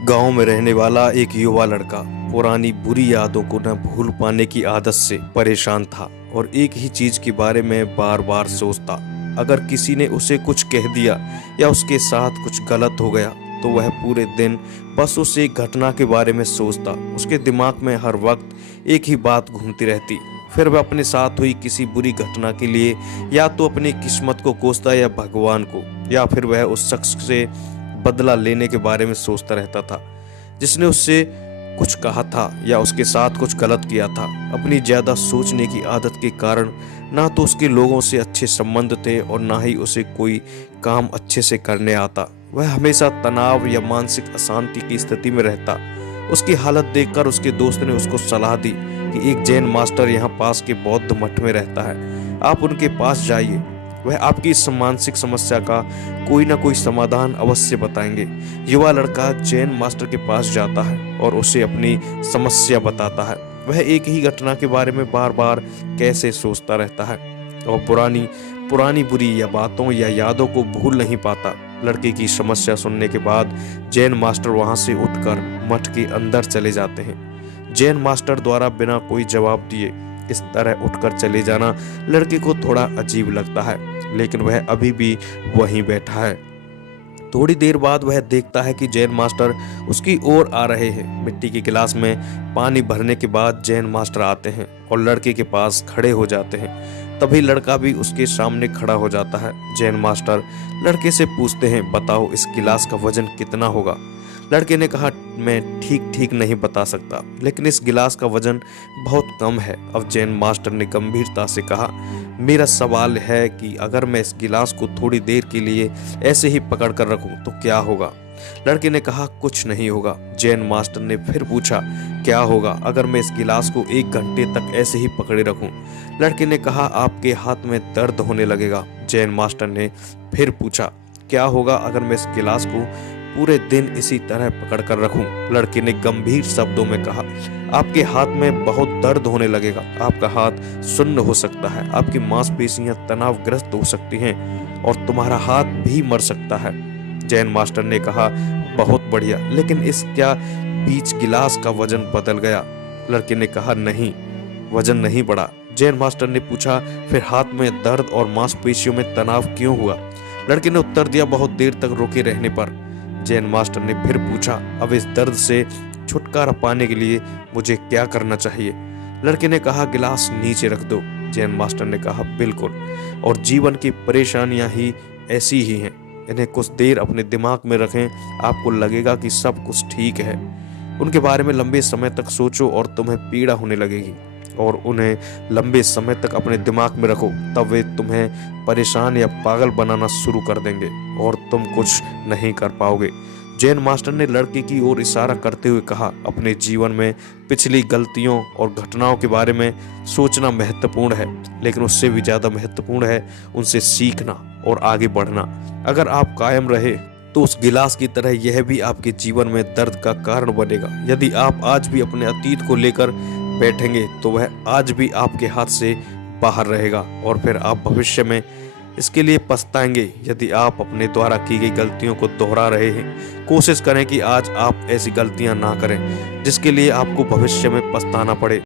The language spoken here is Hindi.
गांव में रहने वाला एक युवा लड़का पुरानी बुरी यादों को न भूल पाने की आदत से परेशान था और एक ही चीज के बारे में बार बार सोचता। अगर किसी ने उसे कुछ कह दिया या उसके साथ कुछ गलत हो गया तो वह पूरे दिन बस उस एक घटना के बारे में सोचता। उसके दिमाग में हर वक्त एक ही बात घूमती रहती। फिर वह अपने साथ हुई किसी बुरी घटना के लिए या तो अपनी किस्मत को कोसता या भगवान को, या फिर वह उस शख्स से बदला लेने के बारे में सोचता रहता था जिसने उससे कुछ कहा था या उसके साथ कुछ गलत किया था। अपनी ज्यादा सोचने की आदत के कारण ना तो उसके लोगों से अच्छे संबंध थे और ना ही उसे कोई काम अच्छे से करने आता। वह हमेशा तनाव या मानसिक अशांति की स्थिति में रहता। उसकी हालत देखकर उसके दोस्त ने उसको सलाह दी कि एक जैन मास्टर यहाँ पास के बौद्ध मठ में रहता है, आप उनके पास जाइए, वह आपकी इस मानसिक समस्या का कोई ना कोई समाधान अवश्य बताएंगे। युवा लड़का जैन मास्टर के पास जाता है और उसे अपनी समस्या बताता है। वह एक ही घटना के बारे में बार बार कैसे सोचता रहता है और पुरानी पुरानी बुरी या बातों या यादों को भूल नहीं पाता। लड़के की समस्या सुनने के बाद जैन मास्टर वहां से उठकर मठ के अंदर चले जाते हैं। जैन मास्टर द्वारा बिना कोई जवाब दिए इस तरह उठकर चले जाना लड़के को थोड़ा अजीब लगता है, लेकिन वह अभी भी वहीं बैठा है। थोड़ी देर बाद वह देखता है कि जैन मास्टर उसकी ओर आ रहे हैं। मिट्टी के गिलास में पानी भरने के बाद जैन मास्टर आते हैं और लड़के के पास खड़े हो जाते हैं। तभी लड़का भी उसके सामने खड़ा हो जाता है। जैन मास्टर लड़के से पूछते हैं, बताओ इस गिलास का वजन कितना होगा? लड़के ने कहा, मैं ठीक नहीं बता सकता, लेकिन इस गिलास का वजन बहुत कम है। अब जैन मास्टर ने गंभीरता से कहा, मेरा सवाल है कि अगर मैं इस गिलास को थोड़ी देर के लिए ऐसे ही पकड़ कर रखूं तो क्या होगा? लड़के ने कहा, कुछ नहीं होगा। जैन मास्टर ने फिर पूछा, क्या होगा अगर मैं इस गिलास को 1 घंटे तक ऐसे ही पकड़े रखूं? लड़के ने कहा, आपके हाथ में दर्द होने लगेगा। जैन मास्टर ने फिर पूछा, क्या होगा अगर मैं इस गिलास को पूरे दिन इसी तरह पकड़ कर रखूं? लड़के ने गंभीर शब्दों में कहा, आपके हाथ में बहुत दर्द होने लगेगा, आपका हाथ सुन्न हो सकता है, आपकी मांसपेशियां तनावग्रस्त हो सकती हैं और तुम्हारा हाथ भी मर सकता है। जैन मास्टर ने कहा, बहुत बढ़िया, लेकिन इस क्या बीच गिलास का वजन बदल गया? लड़के ने कहा, नहीं, वजन नहीं बढ़ा। जैन मास्टर ने पूछा, फिर हाथ में दर्द और मांसपेशियों में तनाव क्यों हुआ? लड़के ने उत्तर दिया, बहुत देर तक रुके रहने पर। जैन मास्टर ने फिर पूछा, अब इस दर्द से छुटकारा पाने के लिए मुझे क्या करना चाहिए? लड़के ने कहा, गिलास नीचे रख दो। जैन मास्टर ने कहा, बिल्कुल, और जीवन की परेशानियां ही ऐसी ही हैं, इन्हें कुछ देर अपने दिमाग में रखें, आपको लगेगा कि सब कुछ ठीक है। उनके बारे में लंबे समय तक सोचो और तुम्हें पीड़ा होने लगेगी, और उन्हें लंबे समय तक अपने दिमाग में रखो, तब वे तुम्हें परेशान या पागल बनाना शुरू कर देंगे और तुम कुछ नहीं कर पाओगे। जैन मास्टर ने लड़के की ओर इशारा करते हुए कहा, अपने जीवन में पिछली गलतियों और घटनाओं के बारे में सोचना महत्वपूर्ण है, लेकिन उससे भी ज्यादा महत्वपूर्ण है उनसे सीखना और आगे बढ़ना। अगर आप कायम रहे तो उस गिलास की तरह यह भी आपके जीवन में दर्द का कारण बनेगा। यदि आप आज भी अपने अतीत को लेकर बैठेंगे तो वह आज भी आपके हाथ से बाहर रहेगा और फिर आप भविष्य में इसके लिए पछताएंगे। यदि आप अपने द्वारा की गई गलतियों को दोहरा रहे हैं, कोशिश करें कि आज आप ऐसी गलतियां ना करें जिसके लिए आपको भविष्य में पछताना पड़े।